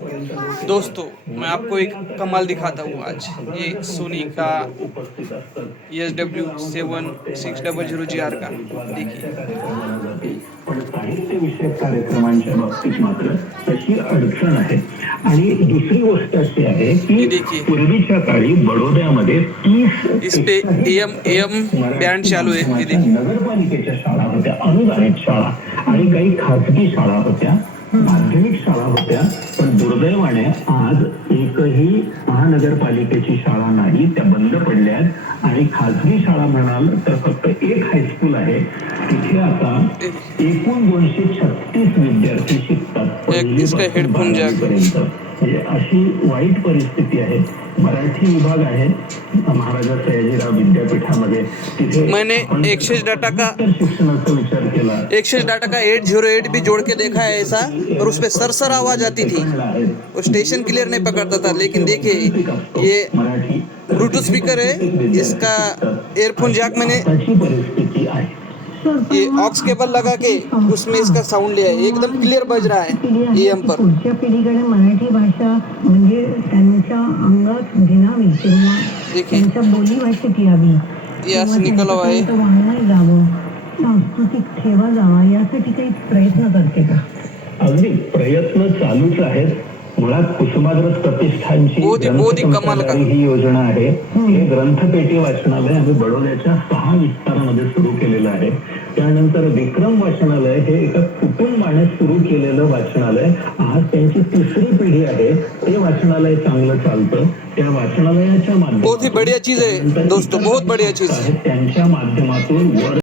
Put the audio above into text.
दोस्तों मैं आपको एक कमाल दिखाता हूँ आज। ये सोनी का ESW7600GR का देखिए। पण साहित्य विषयक कार्यक्रमांच्या बाबतीत मात्र तशी अडचण आहे। आणि दुसरी गोष्ट अशी आहे ये की देखिए पूर्वीच्या काळी बडोद्यामध्ये 30 इस पे AM बँड चालू आहे। ये देखिए नगरपालिकेच्या शाळा होत्या, अनुदानित शाळा आणि काही खासगी शाळा होत्या, माध्यमिक शाळा होत्या। पण दुर्दैवाने आज एकही महानगरपालिकेची शाळा नाही, त्या बंद पडल्यात। आणि खासगी शाळा म्हणाल तर फक्त एक हायस्कूल आहे, तिथे आता एकूण 236 विद्यार्थी शिकतात इसका हेडफोन जैक पर्यंत। म्हणजे अशी वाईट परिस्थिती आहे। मराठी विभाग आहे महाराजा सयाजीराव विद्यापीठामध्ये, तिथे मैंने एक्सेस डाटा का शिक्षणाचा विचार केला। एक्सेस डाटा का 808 भी जोड़ के देखा है ऐसा, और उस पर सरसर आवाज आती थी, वो स्टेशन क्लियर नहीं पकड़ता था। लेकिन देखिए ये ब्लूटूथ स्पीकर है, इसका एयरफोन जैक मैंने परिस्थिती आहे। ये ऑक्स केबल लगा के उसमें इसका साउंड लिया है, एकदम क्लियर बज रहा है AM पर। पुढच्या पिढीकडे मराठी भाषा म्हणजे त्यांच्या अंगात घेणावी किंवा देखिए त्यांच्या बोली भाषेत यावी, ये असं निकला हुआ है। वाङ्मय जावं, सांस्कृतिक ठेवा जावा, यासाठी काही प्रयत्न करते का? अगदी प्रयत्न चालूच आहेत। मुळात कुसुमाग्रज प्रतिष्ठानची कमाल का ही योजना आहे। हे ग्रंथपेटी वाचनालय आम्ही बडोद्याच्या 6 विस्तारामध्ये सुरू केलेलं आहे। त्यानंतर विक्रम वाचनालय हे एका कुटुंबाने सुरू केलेलं वाचनालय, आज त्यांची 3री पिढी आहे। ते वाचनालय चांगलं चालतं। त्या वाचनालयाच्या माध्यमातून बहुत ही बढ़िया चीज है दोस्तों, बहुत बढ़िया चीज है। त्यांच्या माध्यमातून